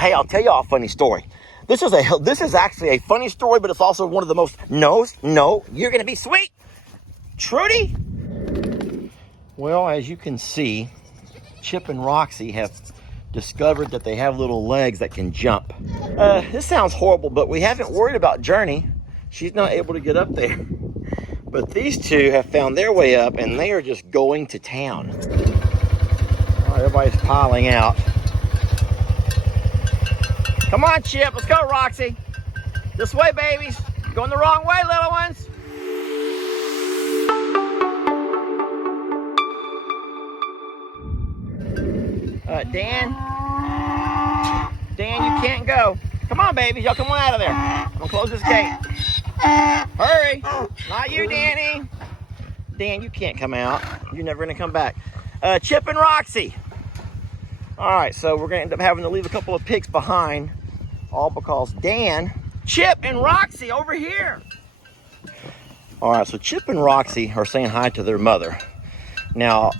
Hey, I'll tell y'all a funny story. This is actually a funny story, but it's also one of the most no, you're gonna be sweet. Trudy? Well, as you can see, Chip and Roxy have discovered that they have little legs that can jump. This sounds horrible, but we haven't worried about Journey. She's not able to get up there. But these two have found their way up, and they are just going to town. Oh, everybody's piling out. Come on, Chip, let's go, Roxy. This way, babies. Going the wrong way, little ones. Dan, you can't go. Come on, babies, y'all come on out of there. I'm gonna close this gate. Hurry, not you, Danny. Dan, you can't come out. You're never gonna come back. Chip and Roxy. All right, so we're gonna end up having to leave a couple of pigs behind, all because Chip and Roxy over here. All right, so Chip and Roxy are saying hi to their mother. Now,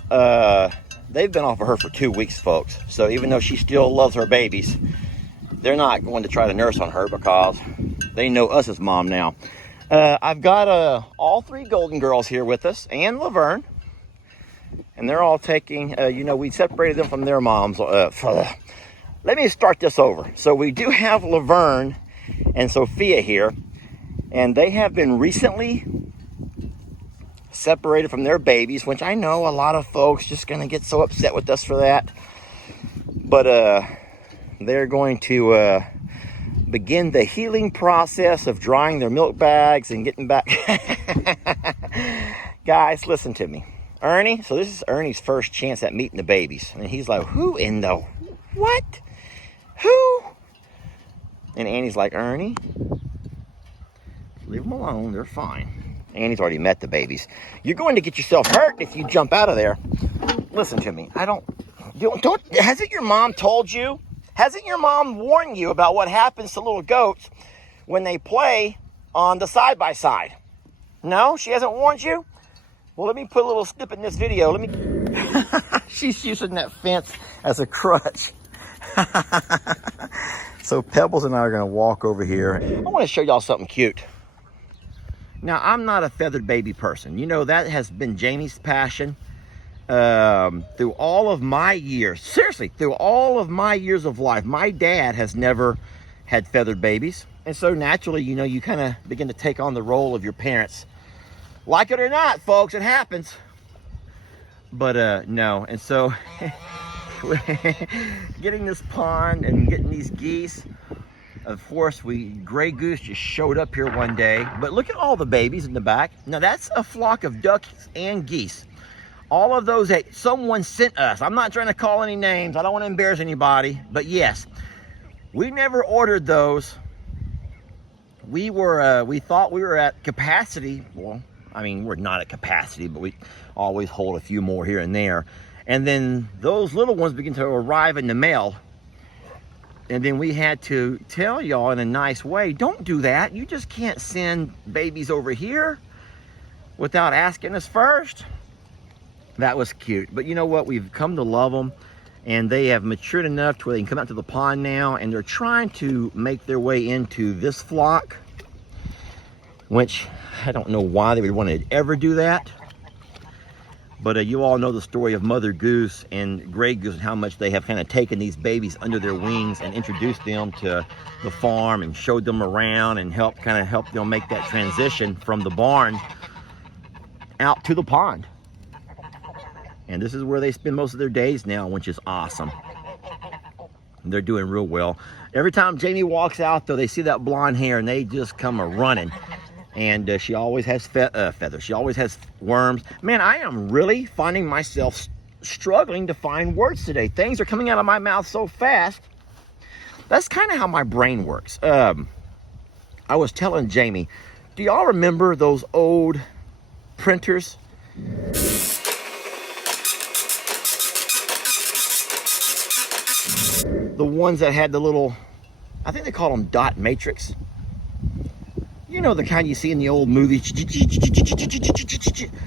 they've been off of her for 2 weeks, folks. So even though she still loves her babies, they're not going to try to nurse on her because they know us as mom now. I've got all 3 golden girls here with us and Laverne. And they're all taking, we separated them from their moms. Let me start this over. So we do have Laverne and Sophia here. And they have been recently separated from their babies, which I know a lot of folks just gonna get so upset with us for that, but they're going to begin the healing process of drying their milk bags and getting back. Guys, listen to me. Ernie, so this is Ernie's first chance at meeting the babies, and he's like, who in the what? Who? And Annie's like, Ernie, leave them alone, they're fine. Annie's already met the babies. You're going to get yourself hurt if you jump out of there. Listen to me. Hasn't your mom told you? Hasn't your mom warned you about what happens to little goats when they play on the side-by-side? No? She hasn't warned you? Well, let me put a little snip in this video. She's using that fence as a crutch. So Pebbles and I are going to walk over here. I want to show y'all something cute. Now, I'm not a feathered baby person. You know, that has been Jamie's passion through all of my years. Seriously, through all of my years of life, my dad has never had feathered babies. And so naturally, you kind of begin to take on the role of your parents. Like it or not, folks, it happens. But no, and so getting this pond and getting these geese. Of course, Gray Goose just showed up here one day. But look at all the babies in the back. Now, that's a flock of ducks and geese. All of those that someone sent us. I'm not trying to call any names. I don't want to embarrass anybody. But yes, we never ordered those. We thought we were at capacity. Well, I mean, we're not at capacity, but we always hold a few more here and there. And then those little ones begin to arrive in the mail. And then we had to tell y'all in a nice way, don't do that. You just can't send babies over here without asking us first. That was cute. But you know what? We've come to love them. And they have matured enough to where they can come out to the pond now. And they're trying to make their way into this flock. Which, I don't know why they would want to ever do that. But you all know the story of Mother Goose and Gray Goose and how much they have kind of taken these babies under their wings and introduced them to the farm and showed them around and helped them make that transition from the barn out to the pond. And this is where they spend most of their days now, which is awesome. They're doing real well. Every time Jamie walks out, though, they see that blonde hair and they just come a-running. And she always has feathers. She always has worms. Man, I am really finding myself struggling to find words today. Things are coming out of my mouth so fast. That's kind of how my brain works. I was telling Jamie, do y'all remember those old printers? The ones that had the little, I think they call them dot matrix. You know, the kind you see in the old movies.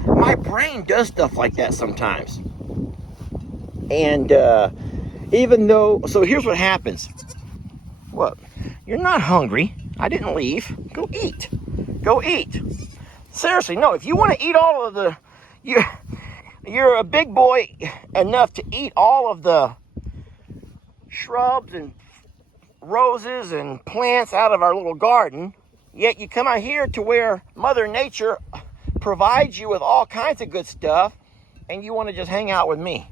My brain does stuff like that sometimes. And even though, so here's what happens. What? You're not hungry. I didn't leave. Go eat. Go eat. Seriously, no. If you want to eat all of the... You're a big boy enough to eat all of the shrubs and roses and plants out of our little garden, yet you come out here to where Mother Nature provides you with all kinds of good stuff, and you want to just hang out with me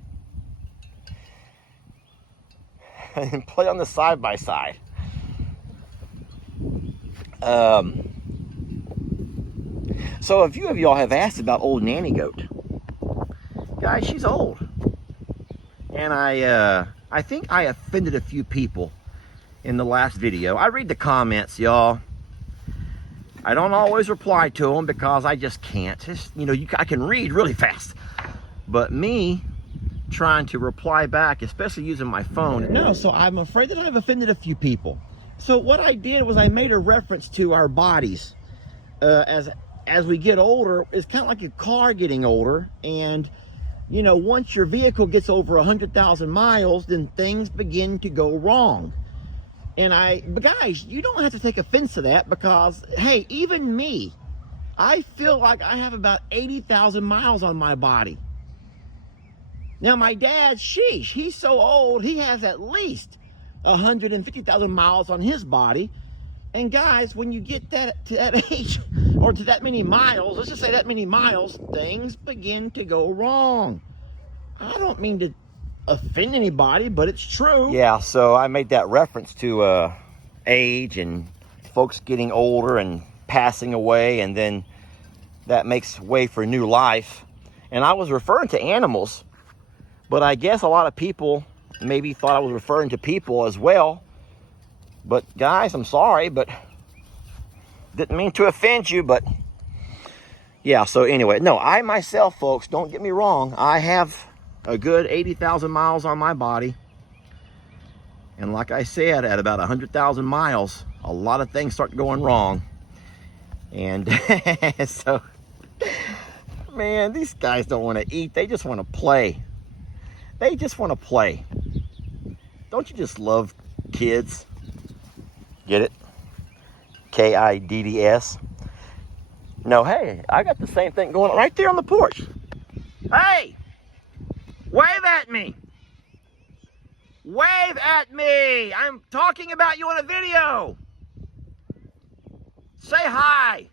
and play on the side-by-side. So a few of y'all have asked about old Nanny Goat. Guys, she's old. And I think I offended a few people in the last video. I read the comments, y'all. I don't always reply to them because I just can't. It's, you know, I can read really fast. But me trying to reply back, especially using my phone. No, so I'm afraid that I've offended a few people. So what I did was I made a reference to our bodies. As we get older, it's kind of like a car getting older. And, you know, once your vehicle gets over 100,000 miles, then things begin to go wrong. But guys, you don't have to take offense to that because, hey, even me, I feel like I have about 80,000 miles on my body. Now, my dad, sheesh, he's so old, he has at least 150,000 miles on his body. And guys, when you get to that age, or to that many miles, let's just say that many miles, things begin to go wrong. I don't mean to offend anybody, but it's true. Yeah, so I made that reference to age and folks getting older and passing away, and then that makes way for new life. And I was referring to animals, but I guess a lot of people maybe thought I was referring to people as well. But guys, I'm sorry, but didn't mean to offend you. But yeah, so anyway, no, I myself, folks, don't get me wrong, I have a good 80,000 miles on my body. And like I said, at about 100,000 miles, a lot of things start going wrong. And so, man, these guys don't want to eat. They just want to play. They just want to play. Don't you just love kids? Get it? K-I-D-D-S. No, hey, I got the same thing going on right there on the porch. Hey! Wave at me. Wave at me. I'm talking about you on a video. Say hi.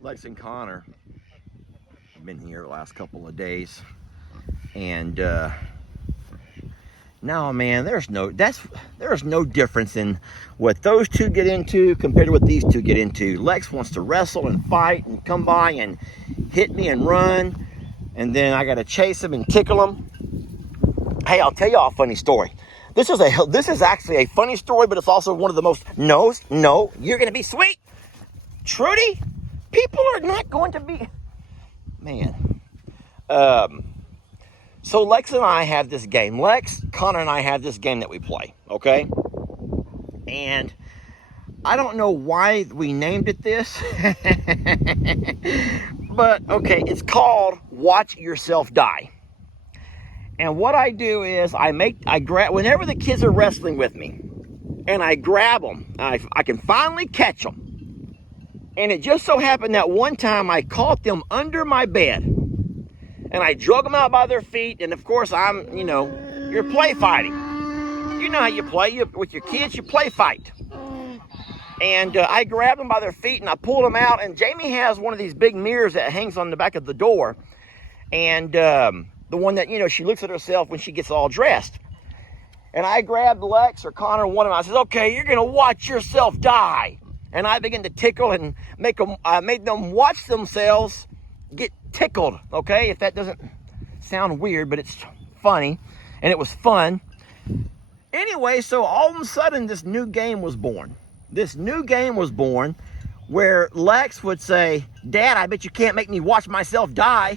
Lex and Connor have been here the last couple of days. And no, man, there's no difference in what those two get into compared to what these two get into. Lex wants to wrestle and fight and come by and hit me and run. And then I got to chase him and tickle him. Hey, I'll tell y'all a funny story. This is actually a funny story, but it's also one of the most... No, you're going to be sweet. Trudy, people are not going to be... Man. So Lex and I have this game. Lex, Connor, and I have this game that we play, okay? And I don't know why we named it this. But, okay, it's called Watch Yourself Die. And what I do is I grab, whenever the kids are wrestling with me, and I grab them, I can finally catch them. And it just so happened that one time I caught them under my bed. And I drug them out by their feet. And of course, you're play fighting. You know how you play. With your kids, you play fight. And I grabbed them by their feet and I pulled them out. And Jamie has one of these big mirrors that hangs on the back of the door. And the one that, she looks at herself when she gets all dressed. And I grabbed Lex or Connor, one of them. I said, okay, you're going to watch yourself die. And I began to tickle and made them watch themselves get tickled. Okay, if that doesn't sound weird, but it's funny. And it was fun. Anyway, so all of a sudden, this new game was born. This new game was born where Lex would say, Dad, I bet you can't make me watch myself die.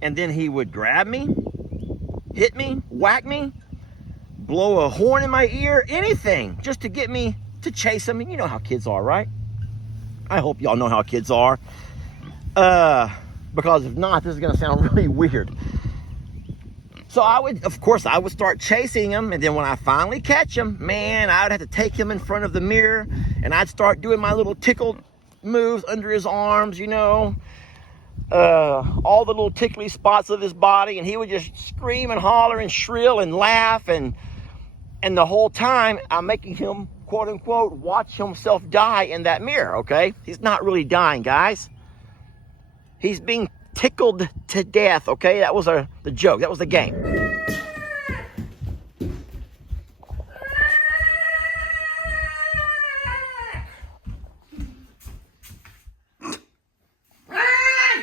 And then he would grab me, hit me, whack me, blow a horn in my ear, anything, just to get me to chase him. And you know how kids are, right? I hope y'all know how kids are. Because if not, this is going to sound really weird. So of course, I would start chasing him, and then when I finally catch him, man, I would have to take him in front of the mirror, and I'd start doing my little tickle moves under his arms, you know, all the little tickly spots of his body, and he would just scream and holler and shrill and laugh, and the whole time I'm making him, quote unquote, watch himself die in that mirror, okay? He's not really dying, guys. He's being tickled to death, okay? That was the joke. That was the game.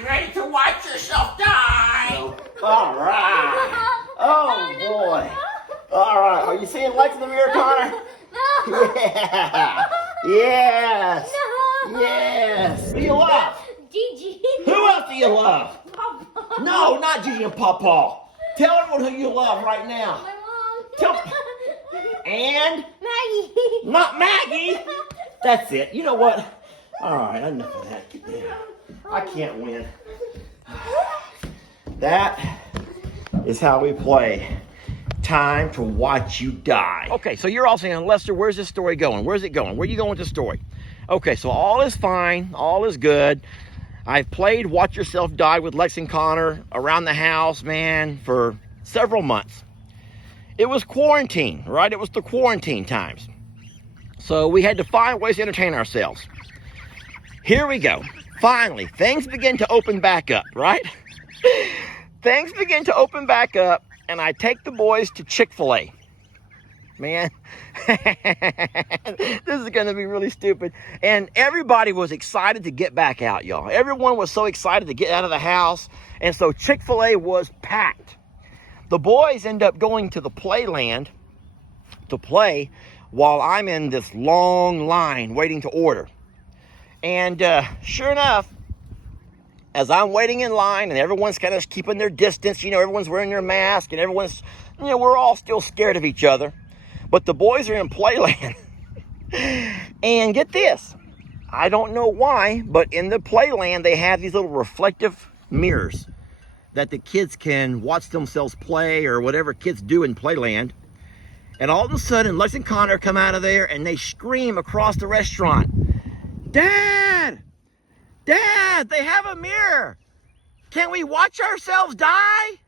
Ready to watch yourself die? All right. Oh, boy. All right. Are you seeing lights in the mirror, Connor? No. Yeah. Yes. No. Yes. Who do you love? Gigi. Who else do you love? Papa. No, not Gigi and Papa. Tell everyone who you love right now. My mom. Tell. And? Maggie. Not Maggie. That's it. You know what? All right, enough of that. Get down. I can't win. That is how we play. Time to watch you die. Okay, so you're all saying, Lester, where's this story going? Where's it going? Where are you going with the story? Okay, so all is fine. All is good. I've played Watch Yourself Die with Lex and Connor around the house, man, for several months. It was quarantine, right? It was the quarantine times. So we had to find ways to entertain ourselves. Here we go. Finally, things begin to open back up, right? Things begin to open back up, and I take the boys to Chick-fil-A. Man, this is going to be really stupid. And everybody was excited to get back out, y'all. Everyone was so excited to get out of the house. And so Chick-fil-A was packed. The boys end up going to the playland to play while I'm in this long line waiting to order. And sure enough, as I'm waiting in line and everyone's kind of keeping their distance, you know, everyone's wearing their mask and everyone's, you know, we're all still scared of each other. But the boys are in Playland. And get this, I don't know why, but in the Playland, they have these little reflective mirrors that the kids can watch themselves play or whatever kids do in Playland. And all of a sudden, Lex and Connor come out of there and they scream across the restaurant, Dad! Dad, they have a mirror. Can we watch ourselves die?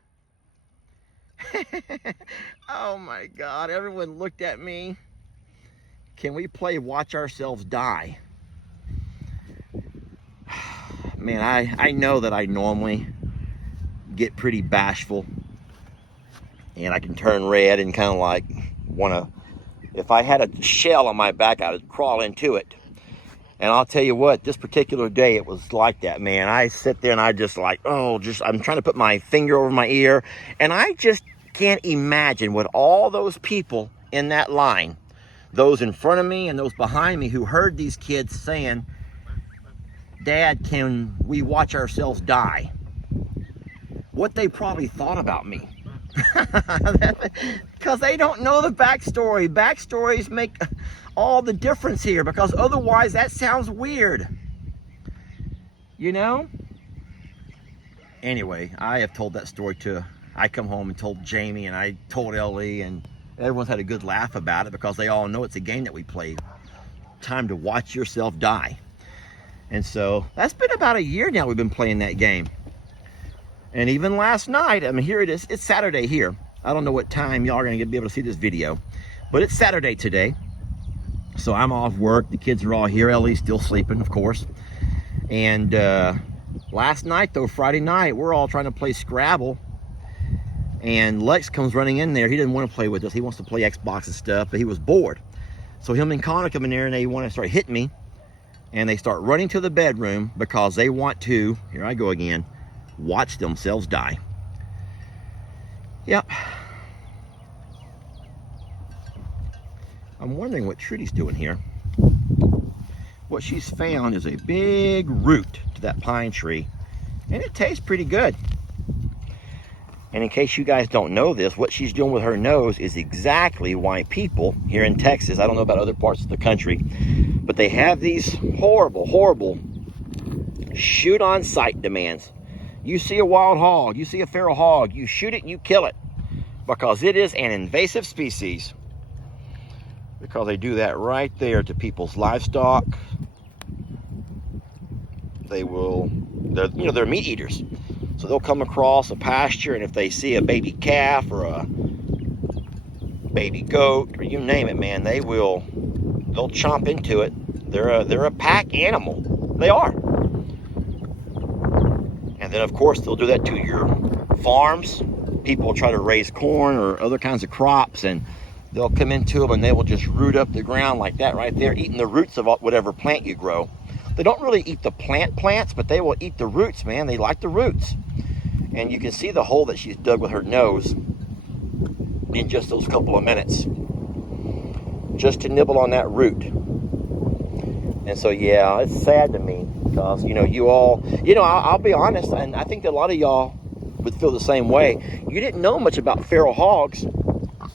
Oh my God, everyone looked at me. Can we play Watch Ourselves Die? Man, I know that I normally get pretty bashful and I can turn red and kind of like want to, if I had a shell on my back, I would crawl into it. And I'll tell you what, this particular day, it was like that, man. I sit there and I just like, I'm trying to put my finger over my ear. And I just can't imagine what all those people in that line, those in front of me and those behind me who heard these kids saying, Dad, can we watch ourselves die? What they probably thought about me. Because they don't know the backstory. Backstories make all the difference here, because otherwise that sounds weird. You know? Anyway, I have told that story I come home and told Jamie, and I told Ellie, and everyone's had a good laugh about it because they all know it's a game that we play. Time to watch yourself die. And so that's been about a year now we've been playing that game. And even last night, I mean, here it is. It's Saturday here. I don't know what time y'all are going to be able to see this video, but it's Saturday today. So I'm off work. The kids are all here. Ellie's still sleeping, of course. And last night, though, Friday night, we're all trying to play Scrabble. And Lex comes running in there. He didn't want to play with us. He wants to play Xbox and stuff, but he was bored. So him and Connor come in there and they want to start hitting me. And they start running to the bedroom because they want to, here I go again, watch themselves die. Yep. I'm wondering what Trudy's doing here. What she's found is a big root to that pine tree, and it tastes pretty good. And in case you guys don't know this, what she's doing with her nose is exactly why people here in Texas, I don't know about other parts of the country, but they have these horrible, horrible shoot on sight demands. You see a wild hog, you see a feral hog, you shoot it and you kill it. because it is an invasive species. Because they do that right there to people's livestock. They're meat eaters. So they'll come across a pasture, and if they see a baby calf or a baby goat, or you name it, man, they'll chomp into it. They're a pack animal. They are. And then of course they'll do that to your farms. People try to raise corn or other kinds of crops, and they'll come into them and they will just root up the ground like that right there, eating the roots of whatever plant you grow. They don't really eat the plants, but they will eat the roots, man. They like the roots. And you can see the hole that she's dug with her nose in just those couple of minutes, just to nibble on that root. And so, yeah, it's sad to me because, I'll be honest, and I think that a lot of y'all would feel the same way. You didn't know much about feral hogs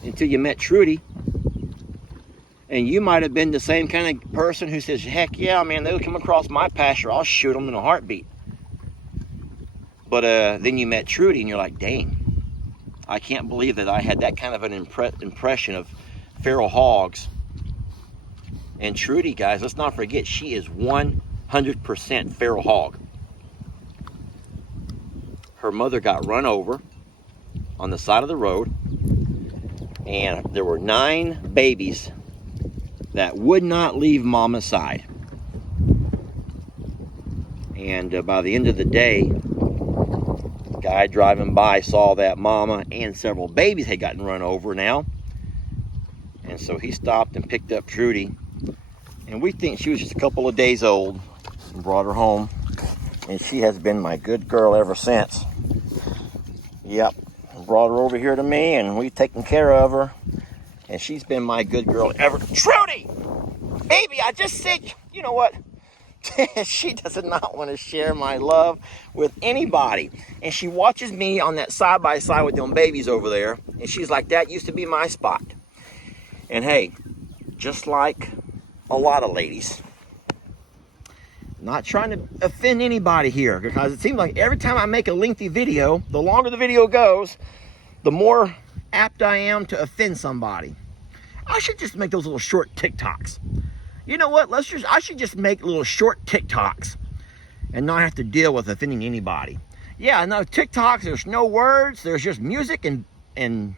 until you met Trudy. And you might have been the same kind of person who says, heck yeah, man, they'll come across my pasture, I'll shoot them in a heartbeat. But then you met Trudy and you're like, dang, I can't believe that I had that kind of an impression of feral hogs. And Trudy, guys, let's not forget, she is 100% feral hog. Her mother got run over on the side of the road, and there were 9 babies that would not leave mama's side. And by the end of the day, the guy driving by saw that mama and several babies had gotten run over now. And so he stopped and picked up Trudy. And we think she was just a couple of days old and brought her home. And she has been my good girl ever since. Yep, brought her over here to me and we've taken care of her. And she's been my good girl ever. Trudy! Baby, I just said, you know what? She does not want to share my love with anybody. And she watches me on that side-by-side with them babies over there. And she's like, that used to be my spot. And hey, just like a lot of ladies, not trying to offend anybody here, because it seems like every time I make a lengthy video, the longer the video goes, the more apt I am to offend somebody. I should just make those little short TikToks. You know what? I should just make little short TikToks and not have to deal with offending anybody. Yeah, no TikToks, there's no words, there's just music and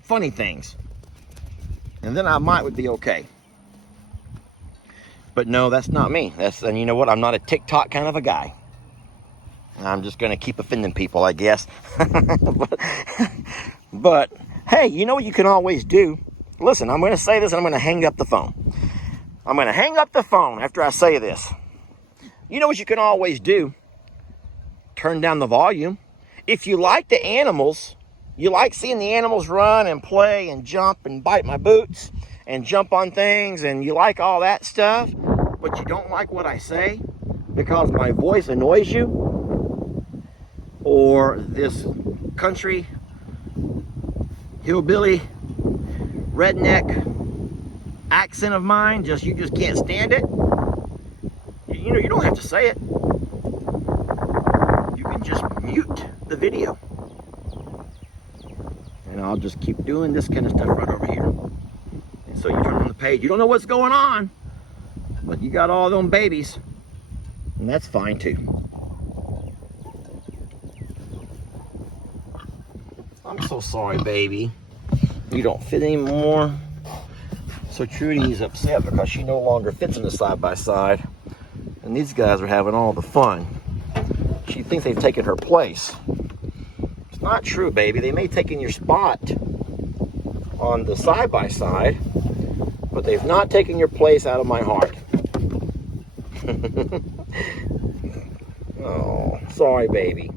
funny things. And then I would be okay. But no, that's not me. And you know what? I'm not a TikTok kind of a guy. I'm just going to keep offending people, I guess. But hey, you know what you can always do? Listen, I'm going to say this and I'm going to hang up the phone. I'm going to hang up the phone after I say this. You know what you can always do? Turn down the volume. If you like the animals, you like seeing the animals run and play and jump and bite my boots and jump on things, and you like all that stuff, but you don't like what I say because my voice annoys you, or this country hillbilly redneck accent of mine, you just can't stand it. You don't have to say it. You can just mute the video. And I'll just keep doing this kind of stuff right over here. And so you turn on the page, you don't know what's going on, but you got all them babies, and that's fine too. I'm so sorry, baby. You don't fit anymore. So Trudy's upset because she no longer fits in the side-by-side. And these guys are having all the fun. She thinks they've taken her place. It's not true, baby. They may have taken your spot on the side-by-side, but they've not taken your place out of my heart. Oh, sorry, baby.